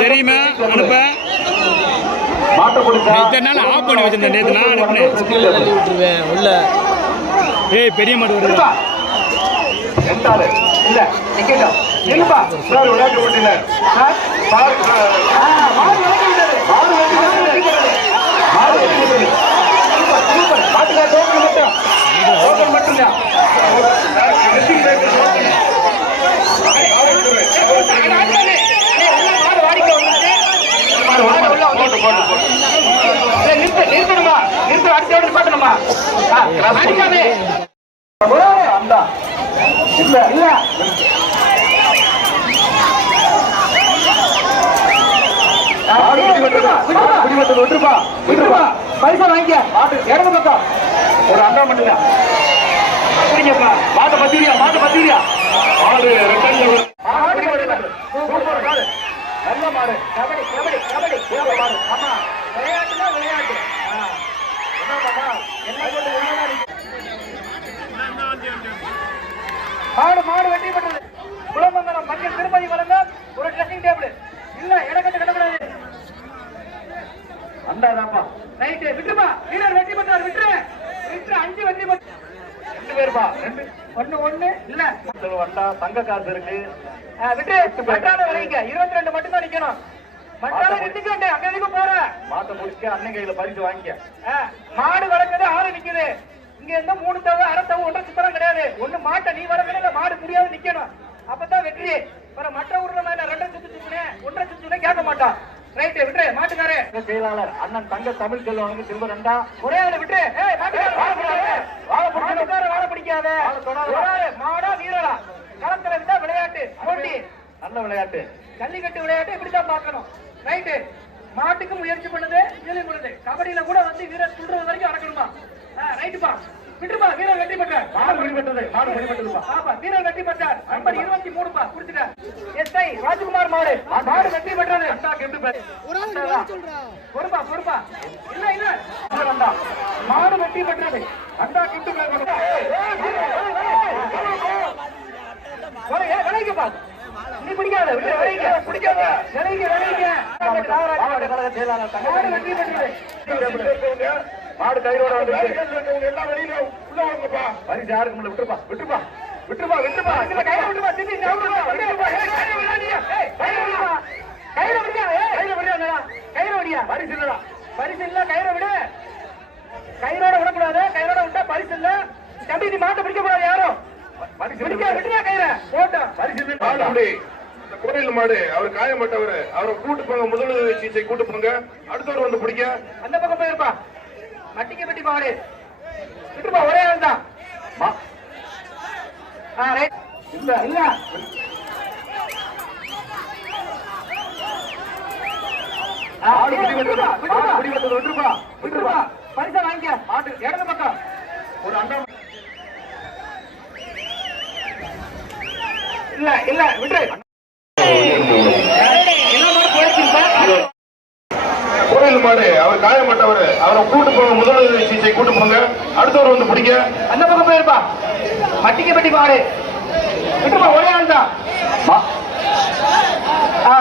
தெரியுமா அனுப்ப இத்தனை நாள் ஆஃப் பண்ணி வச்சிருந்தேன் நேற்று நான் அனுப்பினேன் உள்ள. ஏய் பெரிய மாடு வருது பைசா வாங்கிக்க இடது பக்கம் ஒரு அண்டா மட்டும் மாட்ட பத்திரியா நல்ல மாடு. கபடி மாடு. ஆமா விளையாட்டுனா விளையாட்டு. மாடு வெட்டி பெற்றது. குலமங்கலம் மஞ்சள் திருப்பதி வழங்க ஒரு ட்ரெஸ்ஸிங் டேபிள் இல்ல இடக்கட்டு கிடக்கூடாது. அண்டாதாப்பா ரைட்டு விட்டுப்பா. வீரர் வெற்றி பெற்றார். விட்டு 5 வெற்றி பெற்ற 2 பேருப்பா. 1 இல்ல வண்டா தங்க காசு இருக்கு. விட்டு மட்டான விளைங்க 22 மட்டும் தான் நிக்கணும். மட்டான நிறுத்திக்கண்டே அங்க எதுக்கு போற மாட்டை முடிச்சு அண்ணன் கையில பரிசு வாங்கிக்க. மாடு வளர்க்கறது 6 நிக்குது. இங்க இருந்தா 3 தவறு அரை தவறு 1.5 சுத்தரம் கிடையாது. ஒண்ணு மாட்டை நீ வளர்க்கணும் மாடு முடியாது நிக்கணும். அப்பதான் வெற்றி. மற்ற ஊர்ல மேல 2 சுத்து சுத்துனே 1.5 சுத்துனே கேட்க மாட்டான். ரைட் விட்டு மாட்டுக்காரு செயலாளர் அண்ணன் தங்க தமிழ் செல்வனுக்கு சில்வர் ரெண்டா ஒரே ஆளு விட்டு வாழ பிடிக்காத மாடா வீரரா களத்துல இருந்தா விளையாட்டு போட்டி நல்ல விளையாட்டு ஜல்லிக்கட்டு விளையாட்டு இப்படித்தான் பார்க்கணும். ரைட்டு மாட்டுக்கு முயற்சி பண்ணுது இதிலும் பண்ணுது. கபடியில கூட வந்து வீரர் சொல்றது வரைக்கும் அடக்கணுமா. ரைட்டுப்பா விட்டுப்பா. வீரர் வெற்றி பெற்றார். வீரர் வெற்றி பெற்றார். நம்பர் 23 குடுத்துட்டார். எஸ்ஐ ராஜ்குமார் மாடு வெற்றி பெற்றது. பொறுப்பா இல்ல மாடு வெற்றி பெற்றது. அண்டா கிண்டு விளைக்கப்பா. நீ பிடிக்காத பிடிக்காத வெற்றி பெற்றது. மாடு கையோட எல்லாம் வெளியில உள்ள வாங்கப்பா. பரிசு யாருக்கு முன்ன விட்டுப்பா இதுல கையில விட்டுப்பா. பரிசு இல்ல கயிற விடு. கயிறோட விடக்கூடாது. கயிறோட விட்டா பரிசு இல்ல. தம்பி நீ மாட்டை பிடிக்க கூடாது. யாரும் விட்டுறியா கயிற போட்டா பரிசு. கோயில் மாடு அவர் காயப்பட்டவர் அவரை கூட்டு போங்க. முதலுதவி சிகிச்சை கூட்டு போங்க. அடுத்தவர் வந்து பிடிக்க அந்த பக்கம் போயிருப்பா. மட்டிக்கு பெட்டி மாடு விட்டுப்பா. ஒரே ஆள் தான். இல்ல பரிசா வாங்கிக்க. மாட்டு இடது பக்கம் ஒரு அண்டா இல்ல விட்டு கோயில் மாடு அவர் காயப்பட்டவர் அவரை கூட்டு போங்க. முதலுதவி சிகிச்சை கூட்டு போங்க. அடுத்தவர் வந்து பிடிக்க அந்த பக்கம் போயிருப்பா. மட்டிக்கு பெட்டி மாடு விட்டுப்பா. ஒரே ஆள் தான்.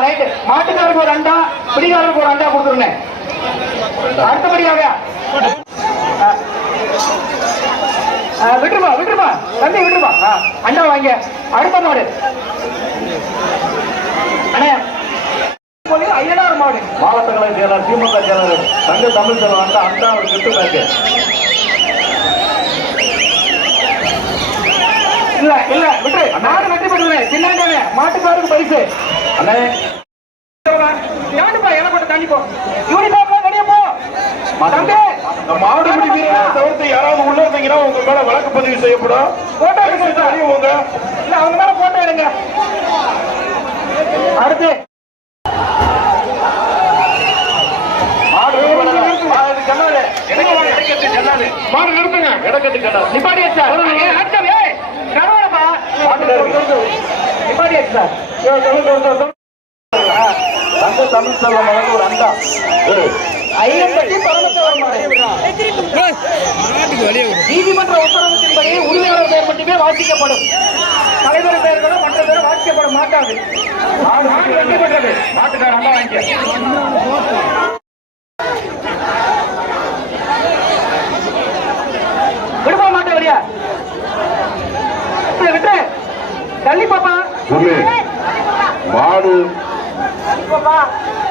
ரைட்டு மாட்டுக்காரருக்கு ஒரு அண்டா பிடிக்காரருக்கு ஒரு அண்டா கொடுத்துருங்க. அடுத்தபடியாக விட்டுருப்பா தம்பி விட்டுருப்பா. அண்டா வாங்க. அடுத்த மாடு அண்ணே ஐயனார் மாடு மாவட்ட கலை செயலாளர் திமுக செயலாளர் தங்க தமிழ் செல்வன் அண்டா ஒரு கிட்டு பேக்கு. இல்ல விட்டு மாடு வெற்றி பெற்றுவேன். சின்னாண்டே மாட்டுக்காருக்கு பரிசு. அண்ணே யாருப்பா எனப்பட்ட தண்ணி போ. யூனிஃபார்ம் வெளியே போ தம்பி. மாடு பிடிக்கிறத தவிர்த்து யாராவது உள்ள இருந்தீங்கன்னா உங்க மேல வழக்கு பதிவு செய்யப்படும். போட்டோ எடுங்க. இல்ல அவங்க மேல போட்டோ எடுங்க. அடுத்து மாடு நிறுத்துங்க. இடக்கட்டு கண்ணாது நிப்பாடி தங்க தமிழ் செல்வம் வழங்க ஒரு அண்டா நீதிமன்ற உத்தரவுத்தின்படி உரிமையாளர் பெயர் மட்டுமே வாசிக்கப்படும். தலைவர் பெயர்களும் மற்ற பேரும் வாசிக்கப்பட மாட்டாது. மாட்டுக்கார அண்டா வாங்கி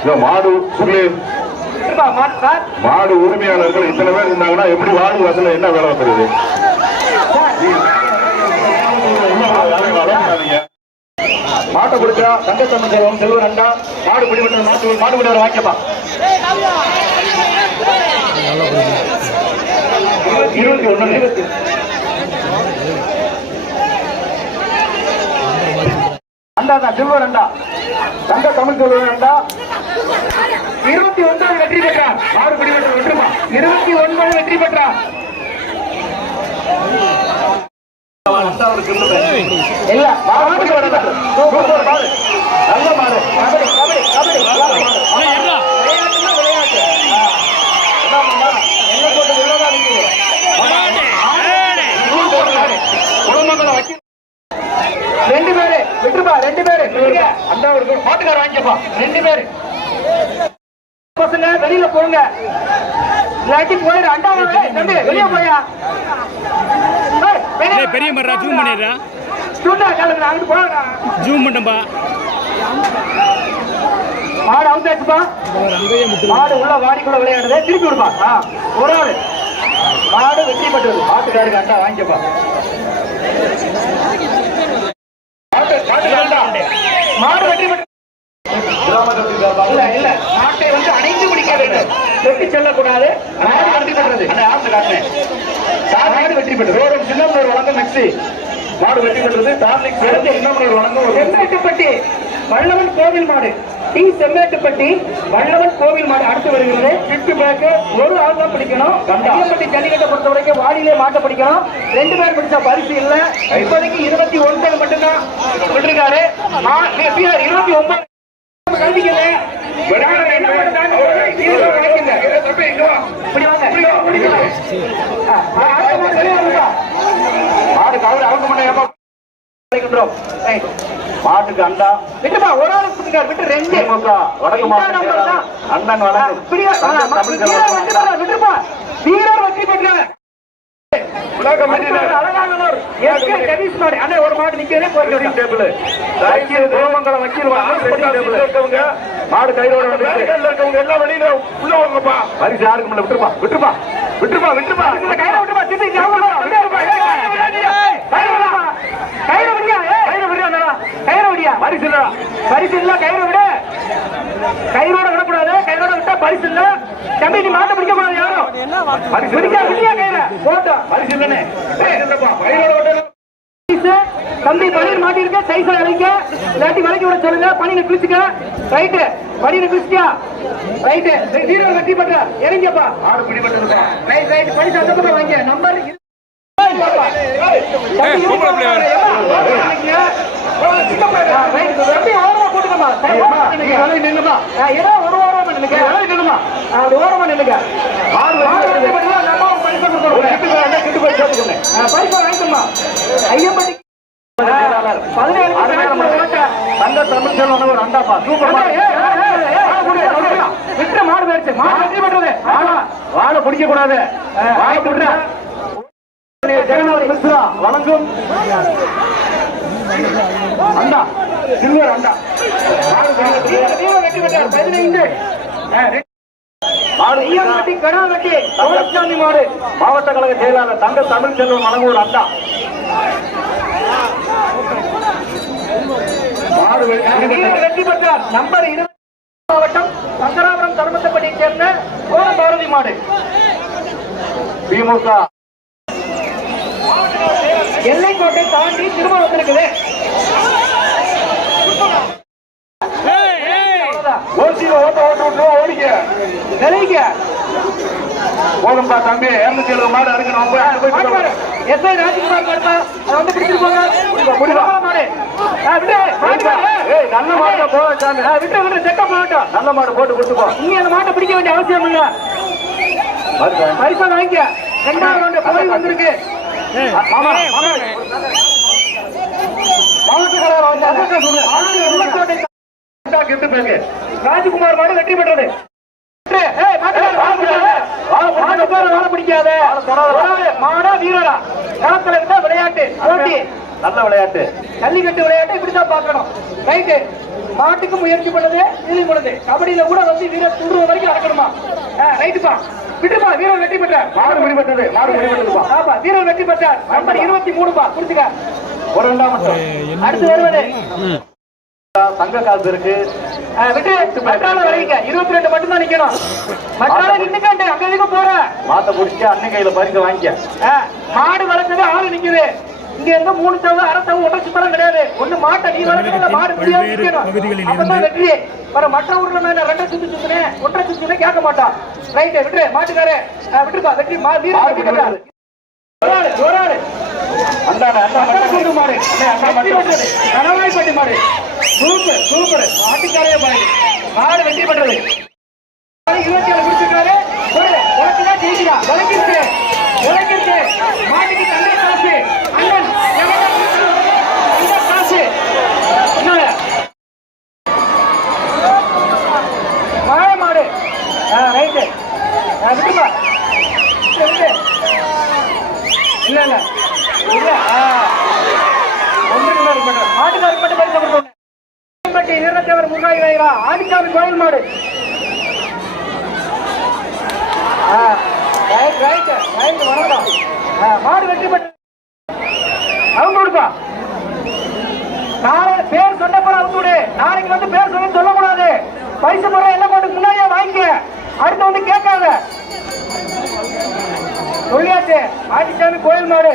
இந்த மாடு புள்ளி மாடு உரிமையாளர்கள் இத்தனை பேர் இருந்தாங்கன்னா எப்படி வாடு வாசல என்ன வேலை வந்துருது? மாட்டை பிடிச்சா தங்கத்தம்மன் செல்வம் செல்வம் ரெண்டா மாடு பிடிபட்ட மாடு பிடிவர் வாங்கிப்பா. 21 அண்டா செல்வம் ரெண்டா தங்க தமிழ் செல்வம் ரெண்டா 29 வெற்றி பெற்றார். மாடு பிடிபட்ட வெற்றுமா 29 வெற்றி பெற்றார். இல்ல மாடு பிடிபட்ட சூப்பர் மாடு நல்ல மாடு கபடி கபடி கபடி ரெண்டு பேரு விட்டுப்பா. 2 பேரு அந்த ஒரு மாட்டுக்கார வாங்கிப்பா. 2 பேரு பசங்க வெளியில போங்க. இல்லாட்டி போயிரு. அண்டா தம்பி வெளிய போயா. பெரிய மரா ஜூம் பண்ணிடுறா. சுண்டா காலுங்க அங்கிட்டு போடா. ஜூம் பண்ணம்பா. மாடு அவுத்தாச்சுப்பா. மாடு உள்ள வாடிக்குள்ள விளையாடுது. திருப்பி விடுப்பா. ஒரு ஆளு மாடு வெற்றி பெற்றது. மாட்டுக்காருக்கு அண்டா வாங்கிப்பா. மாடு வெற்றி பெற்றது. இல்ல இல்ல நாட்டை வந்து அணைந்து பிடிக்க வேண்டும். வெட்டி செல்லக்கூடாது. மாடு வெற்றி பெற்றது. மாடு வெற்றி பெற்றது. சின்னமனூர் வழங்கும் மிக்சி மாடு வெற்றி பெற்றது. டார்லிக் சின்னமனூர் வழங்கும் செம்மேட்டுப்பட்டி வல்லவன் கோவில் மாடு. டி செம்மேட்டுப்பட்டி வல்லவன் கோவில் மாடு அடுத்து வருகிறது. பிட்டு பேக் ஒரு ஆள் தான் பிடிக்கணும். கண்டிப்பட்டி ஜல்லிக்கட்டை பொறுத்த வரைக்கும் வாடியிலே மாட்ட பிடிக்கணும். 2 பேர் பிடிச்சா பரிசு இல்ல. இப்போதைக்கு 29 மட்டும்தான் விட்டுருக்காரு. 29 கல்விக்கிறேன். மாட்டுக்கு அண்டா விட்டுப்பா. ஒரு ஆளு விட்டு 2 அண்ணன் வழங்கும் விட்டுப்பா. வீரர் வெற்றி பெற்றார். ஒரு மாடு நிக்கிறேன். மாடு கையோட இருக்கவங்க எல்லாம் வெளியில உள்ள வாங்கப்பா. பரிசு யாருக்கும் இல்ல. விட்டுருப்பா விட்டுருப்பா விட்டுருப்பா விட்டுருப்பா கையில விட்டுப்பா. பரிசு இல்ல. கயிறு விட கயிறோட விடக்கூடாது. கயிறோட விட்டா பரிசு இல்ல. தம்பி நீ மாட்ட பிடிக்க கூடாது. யாரும் பிடிக்கா கயிறு போட்டா பரிசு இல்லனே. தம்பி பணியில் மாட்டிருக்க. சைஸா இறங்க இல்லாட்டி வளைக்க விட சொல்லுங்க. பணியில கிழிச்சுக்க. ரைட்டு பணியில கிழிச்சியா. ரைட்டு வீரர் வெற்றி பெற்ற இறங்கப்பா. ஆடு பிடிபட்டு ரைட் ரைட் பணி சந்தப்பா வாங்க. நம்பர் தங்க தமிழ் செல்வன் ஒரு அண்டாப்பா. சூப்பர் விட்டு மாடு போயிடுச்சு. மாடு வெற்றி பெற்றது. வாழை பிடிக்க கூடாது. வாழை விடுற ஜெகநாத் மிஸ்ரா வழங்கும் அண்டா சில்வர் அண்டா. வெற்றி பெற்றார். 15 மாடு மாவட்ட கழக செயலாளர் தங்க தமிழ் செல்வன் வழங்கும் ஒரு அண்டா. வெற்றி பெற்றார். நம்பர் 20 மாவட்டம் சங்கராபுரம் தர்மத்தப்பட்டியை சேர்ந்த கோரபாரதி மாடு. திமுக எல்லைக்கோட்டை தாண்டி திரும்ப வந்திருக்குது. போதும்பா தம்பி. 270 மாடு அறுக்கணும். எஸ்ஐ ராஜ்குமார் மாடுப்பா. அதை வந்து பிடிச்சிட்டு போங்க. மாடு நல்ல மாடு போக சாமி. விட்டு விட்டு செக்கப் மாட்டோம். நல்ல மாடு போட்டு கொடுத்துப்போ. நீ அந்த மாட்டை பிடிக்க வேண்டிய அவசியம் இல்ல. பரிசா வாங்கிக்க. 2வது ரவுண்டு போய் வந்திருக்கு. ராஜ்குமார் மாடு வெற்றி பெற்றது. பிடிக்காத மாடா வீரரா களத்துல இருந்தா விளையாட்டு போட்டி நல்ல விளையாட்டு. ஜல்லிக்கட்டு விளையாட்டு இப்படிதான் பார்க்கணும். ரைட்டு. மாட்டுக்கு முயற்சி பண்ணது இது பண்ணுது. கபடியில கூட வந்து வீரர் துடுற வரைக்கும் அடக்கணுமா? ரைட்டுப்பா. விட்டுப்பா. வீரர் வெற்றி பெற்றார். மாடு முடிவெட்டது. மாடு முடிவெட்டதுப்பா. ஆமா, வீரர் வெற்றி பெற்றார். நம்பர் 23பா. புரிஞ்சுக்க. ஒரு ரெண்டாம் மட்டும். அடுத்து வருவது தங்க காசு இருக்கு. விட்டு மற்றால வரைங்க. 22 மட்டும் தான் நிக்கணும். மற்றால நின்னுக்காண்டு அங்க எதுக்கு போற? மாட்டை முடிச்சு அண்ணன் கையில பறிக்க வாங்கிக்க. மாடு வளர்த்தது ஆளு நிக்குது. இங்க இருந்து 3 தவு அரை தவு ஒன்றரை சுத்தம் கிடையாது. ஒண்ணு மாட்டை நீ வளர்க்கணும், மாடு முடியாது நிக்கணும். அப்பதான் வெற்றி. வர மற்ற ஊர்ல நான் 2 சுத்து சுத்துனேன் 1.5 சுத்துனே கேட்க மாட்டான். ரைட்டு விட்டு மாட்டுக்காரு விட்டுப்பா. வெற்றி வீரர் வெற்றி பெற்றார். ஒரு ஆளு அந்தாண்ட மாடு கனவாய்ப்பட்டி மாடு. Super super. மாட்டுக்காரே பாருங்க. மாடு வெற்றி பெற்றது. 27 முடிச்சிருக்காரு. உனக்குதான் ஜெயிக்கிறா. உலகிற்கு உலகிற்கு மாட்டுக்கு தந்தை காசு. அண்ணன் தந்தை காசு. என்ன மாய மாடு. ரைட்டு விட்டுப்பா. இல்ல இல்ல இல்ல ஒன்றுக்கு மேல மாட்டுக்காருக்கு மட்டும் பரிசு கொடுத்தோம். வீரத்தேவர் முருகாய் வைரா ஆதிசாமி கோயில் மாடு. மாடு வெற்றி பெற்ற அவங்க கொடுப்பா. நாளை பேர் சொன்ன போற அவங்க விடு. நாளைக்கு வந்து பேர் சொன்ன சொல்லக்கூடாது. பரிசு போற எல்லாம் கொண்டு முன்னாடியே வாங்கிக்க. அடுத்து வந்து கேட்காத. சொல்லியாச்சு. ஆதிசாமி கோயில் மாடு.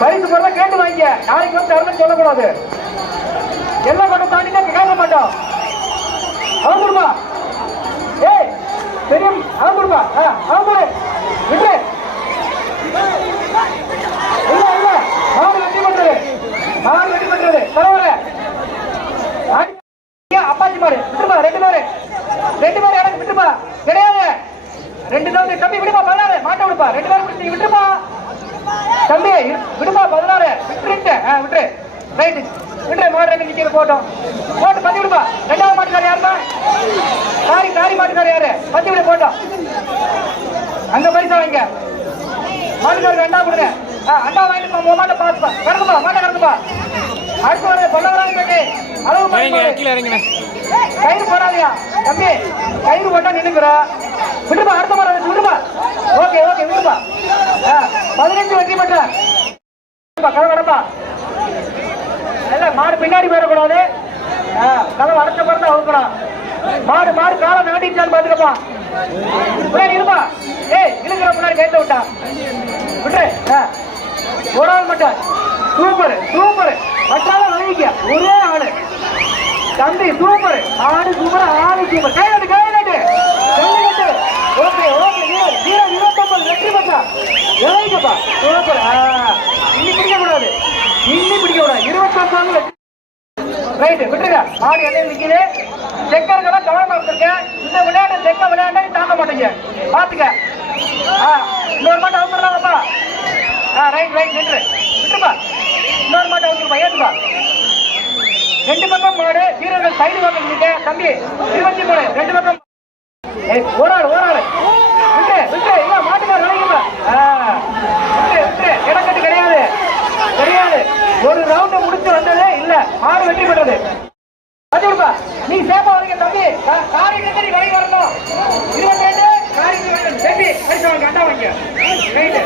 பரிசு போறத கேட்டு வாங்கிக்க. நாளைக்கு வந்து தரணும் சொல்லக்கூடாது. எல்லாம் கொண்டு தாண்டி கேட்க மாட்டோம். அவங்க கொடுப்பா. ஏய் தெரியும். அவங்க கொடுப்பா. அவங்க கொடு. விட்டு இல்ல இல்ல மாடு வெற்றி பண்றது. மாடு வெற்றி பண்றது பரவாயில்ல. அப்பாச்சி மாடு விட்டுப்பா. 2 பேரு எனக்கு விட்டுப்பா. கிடையாது 2 தம்பி தம்பி விடுப்பா. 16 மாட்டை விடுப்பா. 2 பேரும் விட்டு விட்டுப்பா. தம்பி விடுப்பா. 16 விட்டு விட்டு ரைட்டு விட்டு. மாடு 2 நிக்கிறது போட்டோம். போட்டு பத்தி விடுப்பா. 2வது மாட்டுக்கார யாருப்பா? காரி மாட்டுக்கார யாரு? பத்தி விட போட்டோம். அங்க பரிசா வாங்க. மாட்டுக்காருக்கு அண்டா கொடுங்க. அண்டா வாங்கிட்டு மாட்டை பாத்துப்பா. கறக்குப்பா. மாட்டை கறக்குப்பா. அடுத்து வர பொண்ணவராங்க பேட்டி அளவு கயிறு போடாதியா தம்பி. கயிறு போட்டா நின்னுக்குற. விட்டுப்பா. அடுத்த முறை விடுப்பா. ஓகே ஓகே விடுப்பா. 15 வெற்றி பெற்ற கலவரப்பா. இல்ல மாடு பின்னாடி போயிடக்கூடாது. கதவு அடுத்த பிறந்த அவுக்கணும். மாடு மாடு காலம் நாட்டிச்சான்னு பாத்துக்கப்பா. முன்னாடி இருப்பா. ஏய் இழுக்கிற முன்னாடி கைத்த விட்டா விட்டு. ஒரு ஆள் மட்டும். Super super. மற்றால வாங்கிக்க. ஒரே ஆளு தம்பி. சூப்பர். ஆடு சூப்பர். ஆடு சூப்பர். கைநாட்டு கைநாட்டு கைநாட்டு. Okay okay. 29 வெற்றி பெற்றா. இறங்கிக்கப்பா. சூப்பர். இன்னி பிடிக்க கூடாது. இன்னி பிடிக்க கூடாது. 29 வெற்றி. ரைட்டு விட்டுருங்க. மாடு எண்ணெய் நிக்குது. செக்கருக்கெல்லாம் கவனமா இருந்திருக்கேன். இந்த விளையாட்டு செக்க விளையாண்டா தாங்க மாட்டீங்க. பாத்துக்க. இன்னொரு மாட்டை அவுத்துறாங்கப்பா. ரைட் ரைட் நின்று விட்டுருப்பா. இன்னொரு மாட்டை அவுத்துருப்பா. ஏத்துப்பா. 2 பக்கம் மாடு. வீரர்கள் சைடு வாங்கிட்டு தம்பி 23 2 பக்கம். ஒரு ஆள் விட்டு விட்டு இல்ல மாட்டுக்கார நினைக்குப்பா. விட்டு விட்டு இடக்கட்டு கிடையாது கிடையாது. ஒரு ரவுண்ட் முடிச்சு வந்ததே இல்ல. மாடு வெற்றி பெற்றது. அதுப்பா நீ சேப்பா வரீங்க தம்பி. காரி கட்டி கடை வரணும். 22 காரி கட்டி பைசா வாங்க. அண்டா வாங்க. ரைட்டு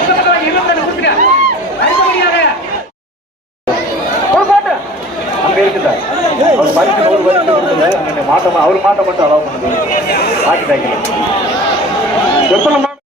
இந்த பக்கம் வாங்கி 22 கொடுத்துங்க. அடுத்தபடியாக ஒரு பாட்டு அங்க இருக்குதா? அவர் பரிசு 100 பரிசு கொடுத்தது. மாட்டை அவர் மாட்டை மட்டும் அலோவ் பண்ணுது. மாட்டி தைக்கல. எத்தனை